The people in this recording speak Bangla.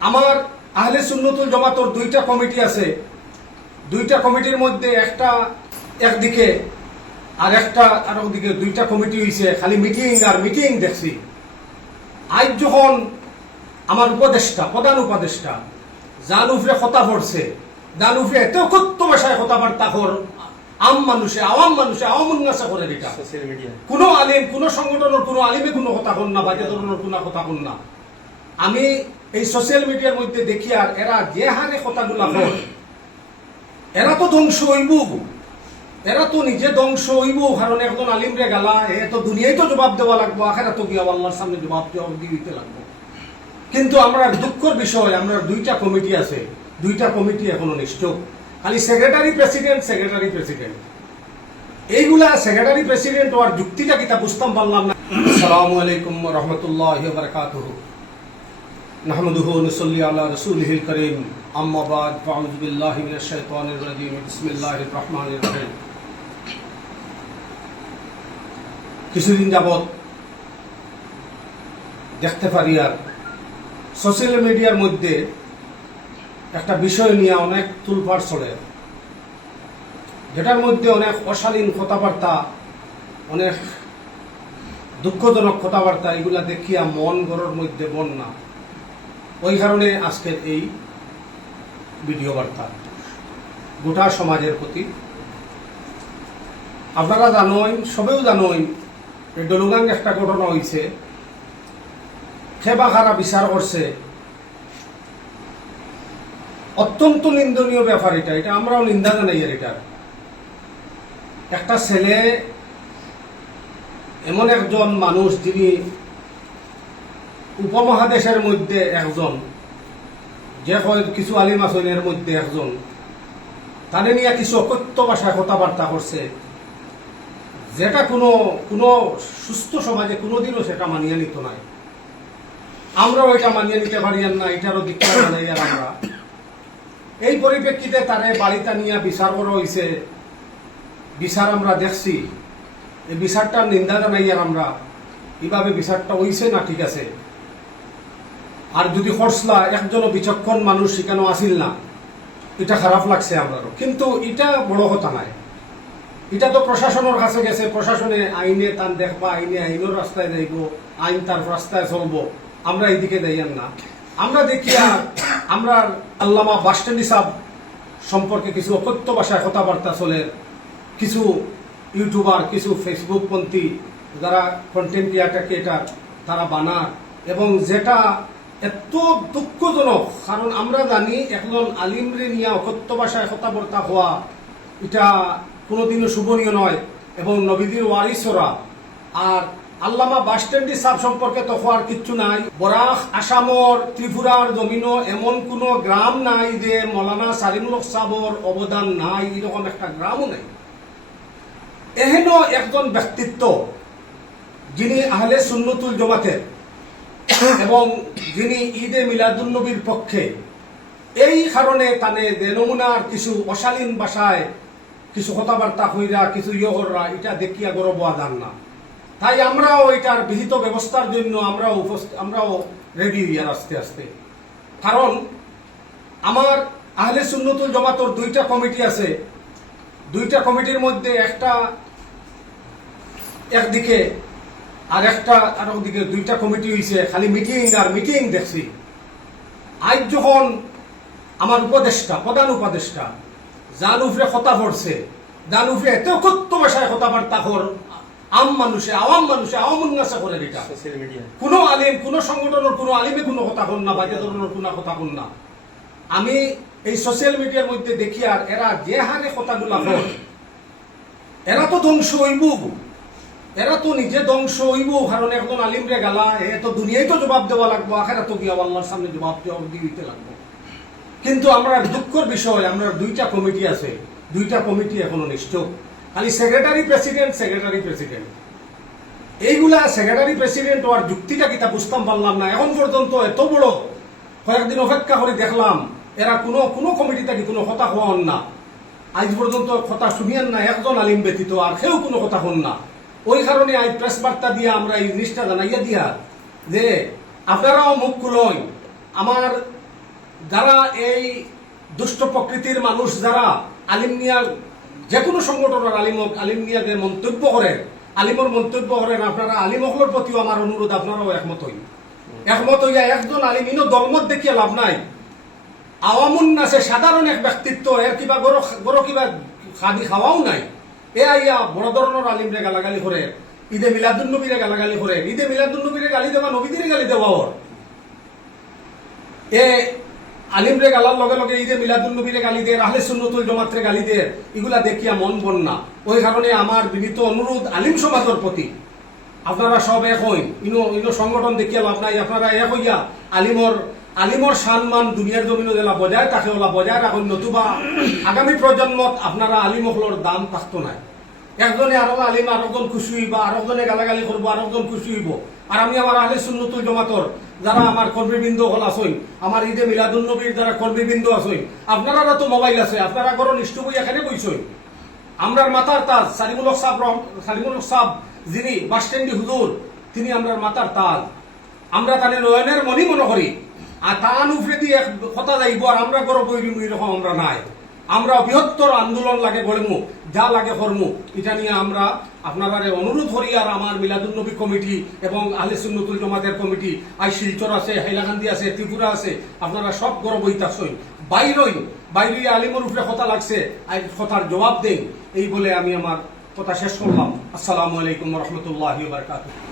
আমার আহলে সুন্নতুল জমাতর দুইটা কমিটি আছে। দুইটা কমিটির মধ্যে একটা একদিকে আর একটা আর ওদিকে দুইটা কমিটি হয়েছে খালি মিটিং আর মিটিং দেখছি। আজ যখন আমার উপদেষ্টা প্রধান উপদেষ্টা জান উফরে কথা পড়ছে জান উফরে এত কত্ত ভাষায় কথাবার্তা কর আম মানুষে আওয়াম মানুষে আওয়াম উন্নাসা করে এটা। কোনো আলিম কোনো সংগঠনের কোনো আলিমে কোনো কথা কন না বাজে ধরনের কোনো কথা কন না। আমি এই সোশ্যাল মিডিয়ার মধ্যে দেখি আর এরা যে হারে কথাগুলা বল, এরা তো ধ্বংস হইব। এরা তো নিজে ধ্বংস হইব, কারণ একজন আলিমরে গালা, এ তো দুনিয়ায় তো জবাব দেওয়া লাগবো আখেরা তো গিয়ে আল্লাহর সামনে জবাব দিয়ে দিতে লাগবো। কিন্তু আমরা দুঃখর বিষয়, আমরা দুইটা কমিটি আছে, দুইটা কমিটি এখনও নিশ্চয় খালি সেক্রেটারি প্রেসিডেন্ট সেক্রেটারি প্রেসিডেন্ট এইগুলা সেক্রেটারি প্রেসিডেন্ট হওয়ার যুক্তিটা কিতা বুঝতাম পারলাম না। আসসালামু আলাইকুম রহমতুল্লাহ বারকাতুহ। কিছুদিন যাবৎ দেখতে পারি আর সোশ্যাল মিডিয়ার মধ্যে একটা বিষয় নিয়ে অনেক তুলপাড় চলে। যেটার মধ্যে অনেক অশালীন কথাবার্তা, অনেক দুঃখজনক কথাবার্তা, এগুলা দেখিয়া মন গড়ের মধ্যে বন্যা। ওই কারণে আজকের এই ভিডিও বার্তা। গোটা সমাজের প্রতি। আপনারা জানোই, সবেও জানোই ডলুগাং একটা ঘটনা হয়েছে খেবা খারা বিচার করছে। অত্যন্ত নিন্দনীয় ব্যাপার এটা। এটা আমরাও নিন্দা জানাই আর এটার একটা ছেলে, এমন একজন মানুষ যিনি উপমহাদেশের মধ্যে একজন, যে কিছু আলিম আছেন এর মধ্যে একজন, তাদের নিয়ে কিছু অকথ্য ভাষায় কথাবার্তা করছে। যেটা কোনো কোনো সুস্থ সমাজে কোনোদিনও সেটা মানিয়ে নিত নাই। আমরাও এটা মানিয়ে নিতে পারি না, এটারও দিকটা জানাই আর আমরা। এই পরিপ্রেক্ষিতে তারে বাড়িটা নিয়ে বিচার করা হয়েছে বিচার আমরা দেখছি। এই বিচারটার নিন্দা জানাই আর আমরা। এইভাবে বিচারটা হইছে না ঠিক আছে। আর যদি খরসলা একজনও বিচক্ষণ মানুষ সেখানে আসিল না। এটা খারাপ লাগছে আমারও। কিন্তু এটা বড় কথা নাই এটা তো প্রশাসনের কাছে গেছে। প্রশাসনে আইনে তান দেখবা, আইনে আইনের রাস্তায় যাইব, আইন তার রাস্তায় চলবো। আমরা এইদিকে যাইয়ান না। আমরা দেখিয়া আমরা আল্লামা বাসস্ট্যান্ড হিসাব সম্পর্কে কিছু অকথ্য ভাষায় কথাবার্তা চলে। কিছু ইউটিউবার, কিছু ফেসবুক পন্থী যারা কন্টেন্ট ক্রিয়েটারকে এটা তারা বানায়। এবং যেটা এত দুঃখজনক, কারণ আমরা জানি একজন আলিমরে নিয়ে অকথ্য ভাষায় কথাবার্তা হওয়া, এটা কোনোদিনও শুভনীয় নয়, এবং নবীদের ওয়ারিসরা আর আল্লামা বাস বাসস্ট্যান্ডি সাব সম্পর্কে তো হওয়ার কিচ্ছু নাই। বরাক আসামর ত্রিপুরার জমিনও এমন কোনো গ্রাম নাই যে মৌলানা সারিমুল সাবর অবদান নাই, এরকম একটা গ্রামও নাই। এহেন একজন ব্যক্তিত্ব যিনি আহলে সুন্নতুল জমাতের এবং যিনি ঈদে মিলাদুন্নবীর পক্ষে, এই কারণে তানে যে নমুনার কিছু অশালীন ভাষায় কিছু কথাবার্তা হইরা, কিছু ইয়হররা এটা দেখিয়া গৌরব আদান না। তাই আমরাও এটার বিহিত ব্যবস্থার জন্য আমরাও আমরাও রেডি হইয়ার আস্তে আস্তে। কারণ আমার আহলে সুন্নতুল জমাতর দুইটা কমিটি আছে। দুইটা কমিটির মধ্যে একটা একদিকে আর একটা আর ওদিকে দুইটা কমিটি হয়েছে খালি মিটিং আর মিটিং দেখছি। আজ যখন আমার উপদেষ্টা প্রধান উপদেষ্টা উফরে কথা পড়ছে উফরে এত কত্ত ভাষায় কথাবার্তা কর আম মানুষে আওয়াম মানুষে আওয়াম উন্নাসা করে এটা। কোনো আলিম কোনো সংগঠনের কোনো আলিমে কোনো কথা কন না বাজে ধরনের কোনো কথা কন না। আমি এই সোশ্যাল মিডিয়ার মধ্যে দেখি আর এরা যে হারে কথাগুলা এরা তো ধ্বংস হইব। এরা তো নিজে ধ্বংস হইব, কারণ একজন আলিমরে গালা। এ তো দুনিয়ায় তো জবাব দেওয়া লাগবো আখেরা তো গিয়ে আল্লাহর সামনে জবাব দিয়ে দিতে লাগবো। কিন্তু আমরা দুঃখর বিষয়, আমরা দুইটা কমিটি আছে, দুইটা কমিটি এখনও নিশ্চয়। খালি সেক্রেটারি প্রেসিডেন্ট সেক্রেটারি প্রেসিডেন্ট এইগুলা সেক্রেটারি প্রেসিডেন্ট হওয়ার যুক্তিটা কিতা বুঝতাম পারলাম না। এখন পর্যন্ত এত বড় কয়েকদিন অপেক্ষা করে দেখলাম, এরা কোনো কোনো কমিটি থেকে কোনো কথা হন না। আজ পর্যন্ত কথা শুনিয়েন না একজন আলিম ব্যতীত, আর কেউ কোনো কথা হন না। ওই কারণে আজ প্রেস বার্তা দিয়া আমরা এই জিনিসটা জানাইয়া দিয়া যে আপনারাও মুখ খুলই আমার যারা এই দুষ্ট প্রকৃতির মানুষ, যারা আলিম নিয়া যে কোনো সংগঠনের আলিমক আলিম নিয়া যে মন্তব্য করেন আলিমর মন্তব্য করেন আপনারা আলিমকলের প্রতিও আমার অনুরোধ, আপনারাও একমত হইন। একমত হইয়া একজন আলিম ইনো দলমত দেখিয়া লাভ নাই। আওয়ামুন নাসে সাধারণ এক ব্যক্তিত্ব, এর কিবা গরো গরো কিবা খাদি খাওয়াও নাই। এ আইয়া বড় ধরনের আলিমরে গালাগালি করে ঈদে মিলাদুন নবীরে গালাগালি করে ঈদে মিলাদুন নবীরে গালি দেওয়া নবীদের গালি দেওয়া ওর এ আলিমরে গালার লগে লগে ঈদে মিলাদুন নবীরে গালি দিয়ে, আহলে সুন্নতুল জমাত্রে গালি দিয়ে। এগুলা দেখিয়া মন বন্যা ওই কারণে আমার বিনীত অনুরোধ আলিম সমাজের প্রতি আপনারা সব এক হইন। ইনো ইনো সংগঠন দেখিয়া লাভ নাই। আপনারা এক হইয়া আলিমর আলিমর সম্মান দুনিয়ার জমিন জেলা বজায় থাকে ওলা বজায় রাখুন। নতুবা আগামী প্রজন্মত আপনারা আলিমকলর দাম থাকতো নাই। একজনে আরও আলিম, আরেকজন খুশি হইব, আরেকজনে গালাগালি করব, আরেকজন খুশি হইব। আর আমি আমার আহলে সুন্নতুল জমাতর যারা আমার কর্মীবৃন্দ হল আসইন আমার ঈদে মিলাদুল নবীর যারা কর্মীবৃন্দ আসইন আপনারা তো মোবাইল আছে, আপনারা করো নিষ্ঠু বই এখানে বইসইন আমরার মাতার তাজ, সালিমুল সাহ সালিমুল সাহ যিনি বাস স্ট্যান্ডি হুজুর, তিনি আমরার মাতার তাজ। আমরা তাহলে নয়নের মনি মনে করি। আর তান উফরে দিয়ে কথা যাইব আর আমরা করো বইরিম এরকম আমরা নাই। আমরা বৃহত্তর আন্দোলন লাগে গড়মু, যা লাগে কর্মু। এটা নিয়ে আমরা আপনারা অনুরোধ করি আর আমার মিলাদুল নবী কমিটি এবং আহলে সুন্নতুল জমাতের কমিটি, আই শিলচর আছে, হাইলাকান্দি আছে, ত্রিপুরা আছে, আপনারা সব গর্ব ইতাসই বাইরই, বাইরে আলিমর উপরে কথা লাগছে, আই কথার জবাব দেন এই বলে আমি আমার কথা শেষ করলাম। আসসালামু আলাইকুম রহমতুল্লাহ বারকাতুহ।